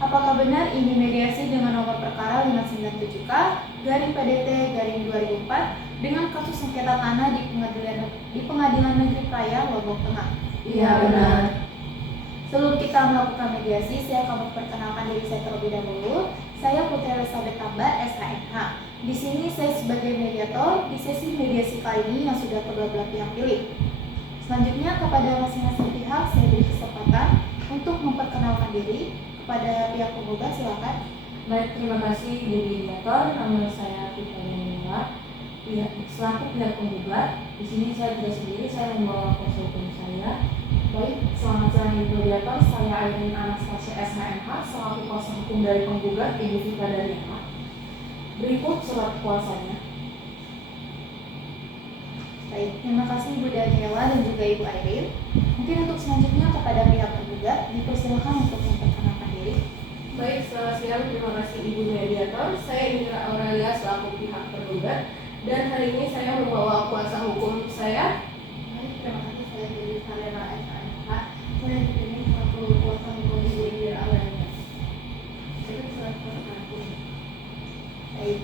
Apakah benar ini mediasi dengan nomor perkara 597K/PDT/2004 dengan kasus sengketa tanah di Pengadilan Negeri Praya, Lombok Tengah? Iya, benar. Sebelum kita melakukan mediasi, saya akan memperkenalkan diri saya terlebih dahulu. Saya Putri Elizabeth Tambar, SHMH. Di sini saya sebagai mediator di sesi mediasi kali ini yang sudah kedua belah pihak pilih. Selanjutnya kepada masing-masing pihak saya beri kesempatan untuk memperkenalkan diri. Kepada pihak penggugat silakan. Baik, terima kasih Ibu Mediator. Nama saya Putri Elizabeth. Selaku pihak penggugat, di sini saya tidak sendiri, saya membawa kuasa hukum saya. Baik, selamat siang Ibu Mediator. Saya Airin Anastasia SHMH, selaku kuasa hukum dari penggugat Ibu Vika Dariana. Berikut surat kuasanya. Baik, terima kasih Ibu Daniela dan juga Ibu Airin. Mungkin untuk selanjutnya kepada pihak penggugat dipersilakan untuk memperkenalkan diri. Baik, selamat siang. Terima kasih Ibu Mediator. Saya Indra Aurelia selaku pihak tergugat dan hari ini saya membawa kuasa hukum saya. Baik, terima kasih. Saya Dewi Salena SHMH. Saya di sini selaku kuasa hukum Ibu Indra Aurelia. Itu surat kuasa hukum. Baik,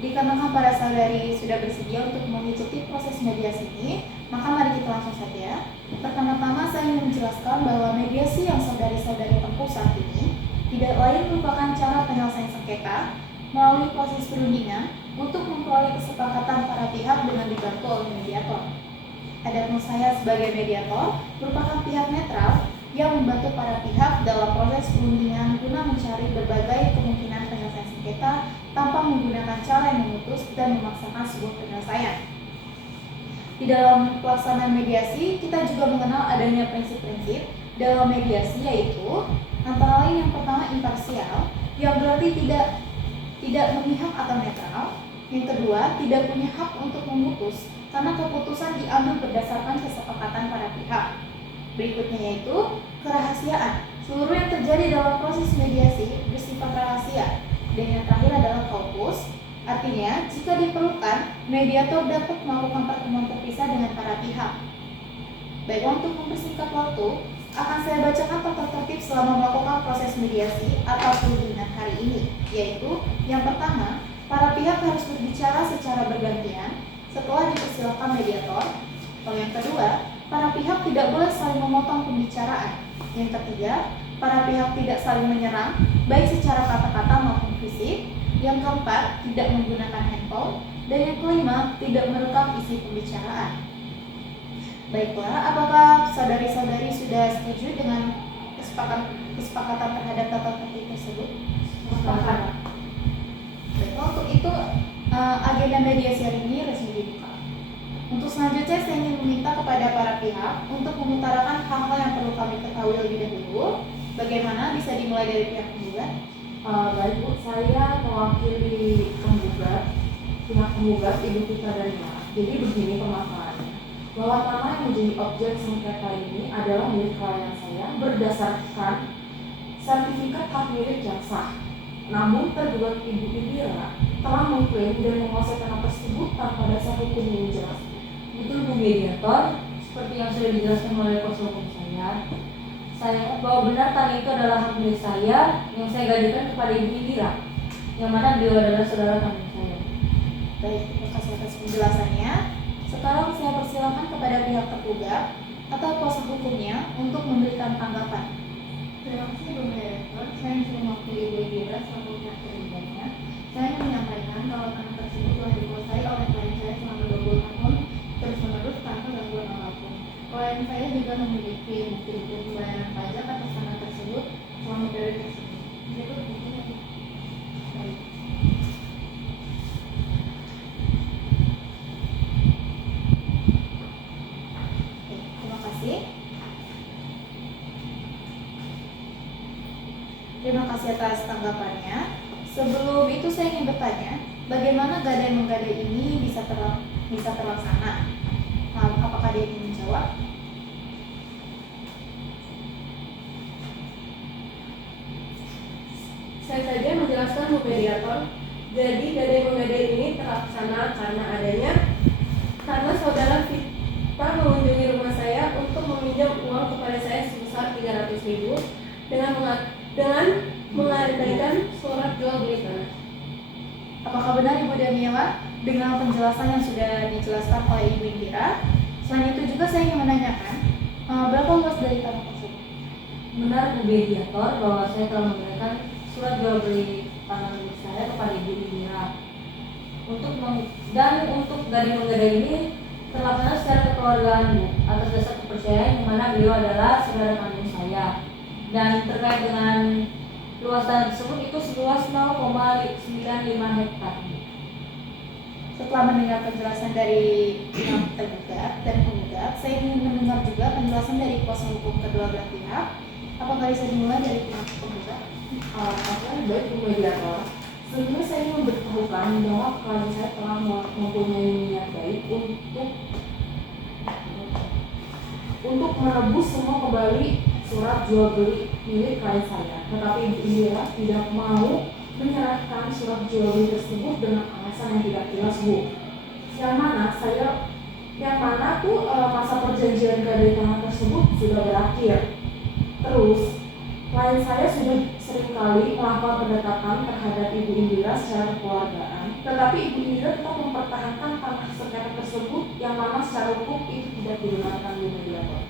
dikarenakan para saudari sudah bersedia untuk mengikuti proses mediasi ini, maka mari kita langsung saja. Pertama-tama saya ingin menjelaskan bahwa mediasi yang saudari-saudari tempuh saat ini tidak lain merupakan cara penyelesaian sengketa melalui proses perundingan untuk memperoleh kesepakatan para pihak dengan dibantu oleh mediator. Adapun saya sebagai mediator merupakan pihak netral yang membantu para pihak dalam proses perundingan guna mencari berbagai kemungkinan penyelesaian sengketa tanpa menggunakan cara yang memutus dan memaksakan sebuah penyelesaian. Di dalam pelaksanaan mediasi, kita juga mengenal adanya prinsip-prinsip dalam mediasi, yaitu antara lain yang pertama imparsial, yang berarti tidak memihak atau netral. Yang kedua, tidak punya hak untuk memutus karena keputusan diambil berdasarkan kesepakatan para pihak. Berikutnya yaitu kerahasiaan. Seluruh yang terjadi dalam proses mediasi bersifat rahasia. Dan yang terakhir adalah kaukus. Artinya, jika diperlukan, mediator dapat melakukan pertemuan terpisah dengan para pihak. Baik, untuk mempersingkat waktu, akan saya bacakan tata tertib selama melakukan proses mediasi atau perundingan hari ini, yaitu yang pertama, para pihak harus berbicara secara bergantian setelah dipersilakan mediator. Lalu yang kedua, para pihak tidak boleh saling memotong pembicaraan. Yang ketiga, para pihak tidak saling menyerang, baik secara kata-kata maupun fisik. Yang keempat, tidak menggunakan handphone. Dan yang kelima, tidak merekam isi pembicaraan. Baiklah, apakah saudari-saudari sudah setuju dengan kesepakatan terhadap tata tertib tersebut? Sepakat. Baiklah, untuk itu agenda mediasi hari ini resmi dibuka. Untuk selanjutnya saya ingin meminta kepada para pihak untuk mengutarakan hal-hal yang perlu kami ketahui lebih dahulu. Bagaimana, bisa dimulai dari pihak penggugat? Baik Bu, saya mewakili pihak penggugat Ibu Vika Dariana. Jadi begini permasalahannya, bahwa tanah yang menjadi objek sengketa ini adalah milik klien saya berdasarkan sertifikat hak milik yang sah. Namun tergugat Ibu Indra telah mengklaim dan menguasai tanah tersebut tanpa dasar hukum yang jelas. Betul Bu Mediator, seperti yang sudah dijelaskan oleh kuasa hukum saya bahwa benar tanah itu adalah hak milik saya yang saya gajikan kepada Ibu Indra, yang mana beliau adalah saudara kandung saya. Baik, terima kasih atas penjelasannya. Sekarang saya persilakan kepada pihak tergugat atau kuasa hukumnya untuk memberikan tanggapan. Terima kasih Bu Mediator. Saya ingin mewakili Ibu Indra selaku pihak tergugatnya. Saya ingin menyampaikan kalau tanah tersebut telah dikuasai oleh klien saya selama 20 tahun terus-menerus tanpa gangguan apapun. Klien saya juga memiliki bukti pembayaran pajak atas tanah tersebut selama dari tersebut. Berikut buktinya. Baik. Terima kasih. Terima kasih atas tanggapannya. Sebelum itu saya ingin bertanya, bagaimana gadai-menggadai ini bisa terlaksana? Apakah dia ingin menjawab? Saya saja menjelaskan Bu Mediator. Jadi gadai-menggadai ini terlaksana karena saudara Vita mengunjungi rumah saya untuk meminjam uang kepada saya sebesar 300.000 dengan menggadaikan surat jual beli tanah. Apakah benar Ibu Daniela dengan penjelasan yang sudah dijelaskan oleh Ibu Indira? Selain itu juga saya ingin menanyakan, berapa luas dari tanah tersebut? Benar Bu Mediator bahwa saya telah memberikan surat jual beli tanah milik saya kepada Ibu Indira. Untuk gading menggadai ini terlaksana secara kekeluargaan Bu, atas dasar kepercayaan yang mana beliau adalah saudara kandung saya. Dan terkait dengan luas tanah tersebut itu seluas 0,95 hektar. Setelah mendengar penjelasan dari pihak tergugat dan penggugat, saya ingin mendengar juga penjelasan dari kuasa hukum kedua belah pihak. Apakah bisa dimulai dari pihak penggugat? Baik Bu Mediator, sebelumnya saya ingin memberitahukan bahwa klien saya telah mempunyai niat baik untuk menebus semua kembali surat jual beli milik klien saya. Tetapi Ibu Indira tidak mau menyerahkan surat jual beli tersebut dengan alasan yang tidak jelas Bu. Yang mana masa perjanjian gadai tanah tersebut sudah berakhir. Terus klien saya sudah seringkali melakukan pendekatan terhadap Ibu Indira secara kekeluargaan, tetapi Ibu Indira tetap mempertahankan tanah sengketa tersebut yang mana secara hukum itu tidak dibenarkan Bu Mediator.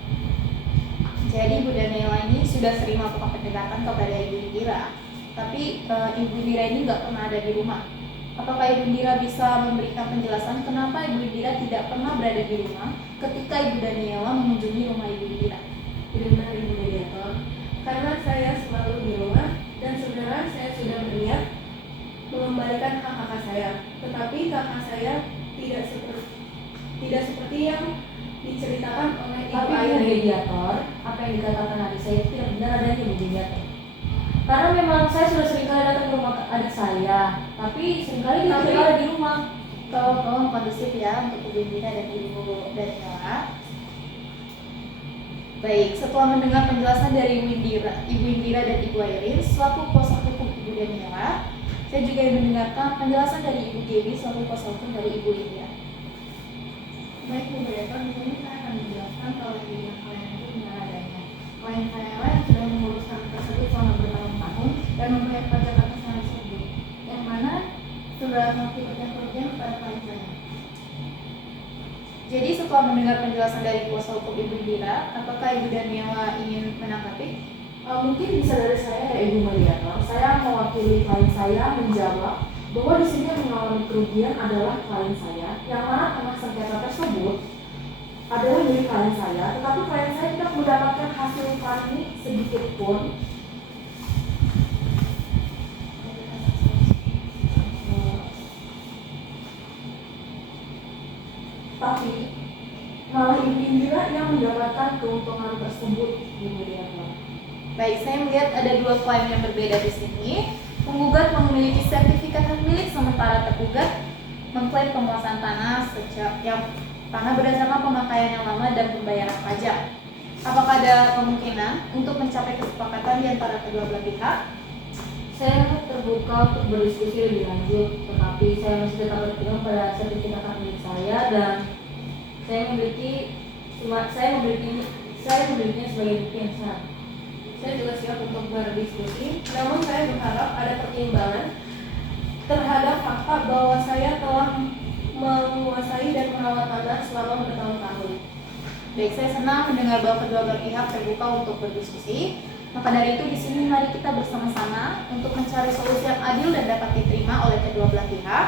Jadi Ibu Daniela ini sudah sering melakukan pendekatan kepada Ibu Indira, tapi Ibu Indira ini nggak pernah ada di rumah. Apakah Ibu Indira bisa memberikan penjelasan kenapa Ibu Indira tidak pernah berada di rumah ketika Ibu Daniela mengunjungi rumah Ibu Indira? Benar Ibu Mediator, karena saya selalu di rumah dan sebenarnya saya sudah berniat mengembalikan hak kakak saya, tetapi kakak saya tidak seperti yang diceritakan oleh Ibu Tapi Bu Ayah. Mediator, apa yang dikatakan adik saya itu tidak benar adanya Bu Mediator. Karena memang saya sudah seringkali datang ke rumah adik saya, tapi seringkali dia tidak ada di rumah. Tolong kondusif ya untuk Ibu Indira dan Ibu Daniela. Baik, setelah mendengar penjelasan dari Ibu Indira dan Ibu Airin selaku kuasa hukum Ibu Daniela, saya juga ingin mendengarkan penjelasan dari Ibu Gaby selaku kuasa hukum dari Ibu Indira. Baik Bu Mediator, di sini saya akan menjelaskan kalau yang kalian itu benar adanya. Klien saya lah yang sudah mengurus tanah tersebut selama bertahun-tahun dan membayar pajak atas tanah tersebut, yang mana sudah mengakibatkan kerugian kepada klien saya. Jadi setelah mendengar penjelasan dari kuasa hukum Ibu Indira, apakah Ibu Daniela ingin menanggapi? Mungkin bisa dari saya ya Ibu Mediator. Saya mewakili klien saya menjawab bahwa di sini yang mengalami kerugian adalah klien saya, yang mana tanah sengketa tersebut adalah milik klien saya, tetapi klien saya tidak mendapatkan hasil tani sedikit pun. Tapi malah Ibu Indira yang mendapatkan keuntungan tersebut di Mediator. Baik, saya melihat ada dua klien yang berbeda di sini. Penggugat memiliki sertifikat hak milik, sementara tergugat mengklaim penguasaan tanah tanah berdasarkan pemakaian yang lama dan pembayaran pajak. Apakah ada kemungkinan untuk mencapai kesepakatan di antara kedua belah pihak? Saya terbuka untuk berdiskusi lebih lanjut, tetapi saya masih tetap berpegang pada sertifikat hak milik saya dan saya memilikinya sebagai bukti yang sah. Saya juga siap untuk berdiskusi, namun saya berharap ada pertimbangan terhadap fakta bahwa saya telah menguasai dan merawat tanah selama bertahun-tahun. Baik, saya senang mendengar bahwa kedua belah pihak terbuka untuk berdiskusi. Maka dari itu di sini mari kita bersama-sama untuk mencari solusi yang adil dan dapat diterima oleh kedua belah pihak.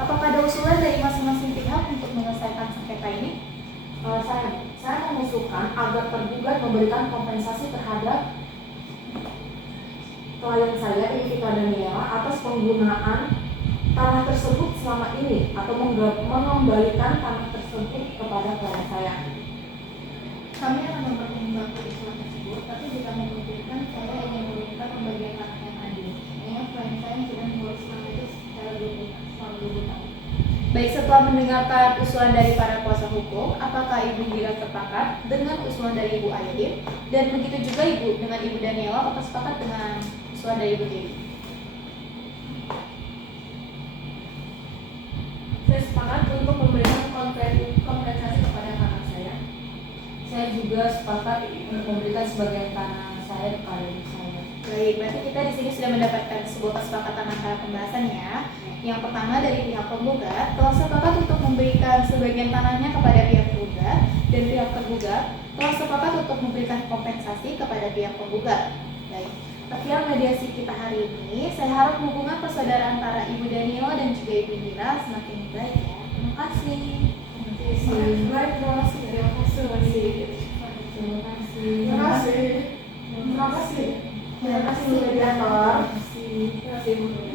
Apakah ada usulan dari masing-masing pihak untuk menyelesaikan sengketa ini? Saya mengusulkan agar tergugat memberikan kompensasi terhadap klien saya, Evita Daniela, atas penggunaan tanah tersebut selama ini atau mengembalikan tanah tersebut kepada klien saya. Kami akan mempertimbangkan usulan tersebut, tapi jika memungkinkan, saya ingin meminta pembagian tanah yang adil. Mengingat klien saya yang sudah mengurus tanah itu secara selama 20 tahun. Baik, setelah mendengarkan usulan dari para kuasa hukum, apakah Ibu Indira sepakat dengan usulan dari Ibu Airin? Dan begitu juga Ibu dengan Ibu Daniela, apakah sepakat dengan usulan dari Ibu Gaby? Saya sepakat untuk memberikan kompensasi kepada kakak saya. Saya juga sepakat untuk memberikan sebagian tanah saya kepada ibu saya. Baik, berarti kita di sini sudah mendapatkan sebuah kesepakatan antara pembahasan ya. Yang pertama dari pihak penggugat telah sepakat untuk memberikan sebagian tanahnya kepada pihak tergugat dan pihak tergugat telah sepakat untuk memberikan kompensasi kepada pihak penggugat. Baik, sekian mediasi kita hari ini. Saya harap hubungan persaudaraan antara Ibu Danilo dan juga Ibu Indira semakin baik ya. Terima kasih. Baik, terima kasih. Terima kasih. Terima kasih. Terima kasih. Terima kasih. Terima kasih, Bu Mediator. Terima kasih, Bu.